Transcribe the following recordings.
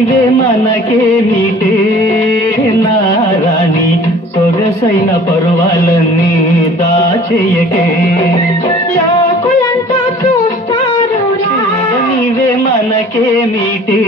నీవే మనకేమిటే నారాణి సొగసైన పరువాలన్నీ దాచేయకే లోకులంతా చూస్తారు నీవే మనకేమిటే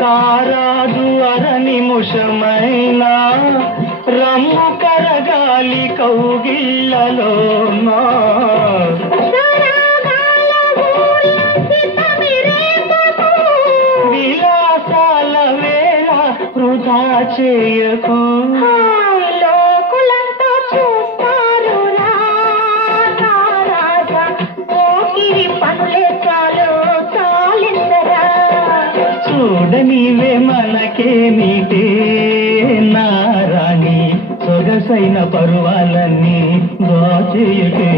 కారాదు అర నిముషమైనా రమ్ము కరగాలి కౌగిళ్ళలో విలాసాల వేళ వృధా చేయకు లోకులంతా చూస్తారు రాజా పోకిరి పనులే చాలు చాలిందరా చూడనివే మనకేమిటే నారాణి సొగసైన పరువాలన్నీ దాచేయకే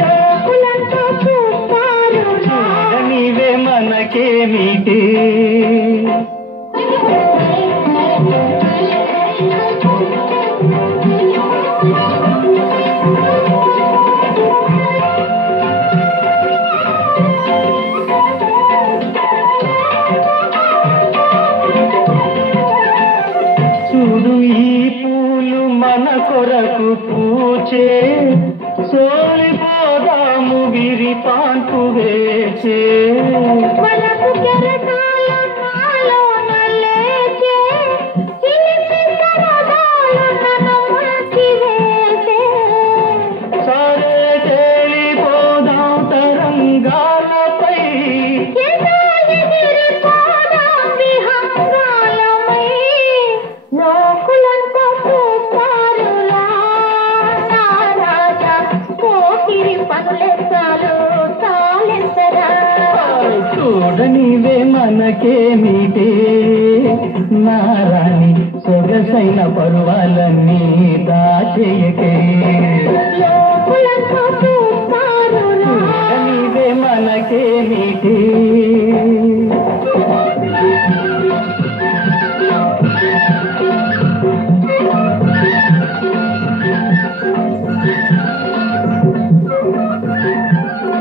లోకులంతా చూస్తారు చూడనివే మనకేమిటే చూడు ఈ పూలు మన కొరకు పూచే సోలిపోదాము విరి పాన్పు వేచే మనకు కెరటాల నాలోన లేచే చిలిపి సరదాలు నన్ను ముంచివేసే సరే తేలిపోదాం తరంగాలపై ఎగిరిపోదాం విహంగాలమై లోకులంతా చూస్తారు రాజా పోకిరి పనులెత్తాలు చాలెత్తరా చూడనివే మనకేమిటే నారాణి సొగసైన పరువాలన్నీ దాచేయకే లోకులంతా చూస్తారు చూడనివే మనకేమిటే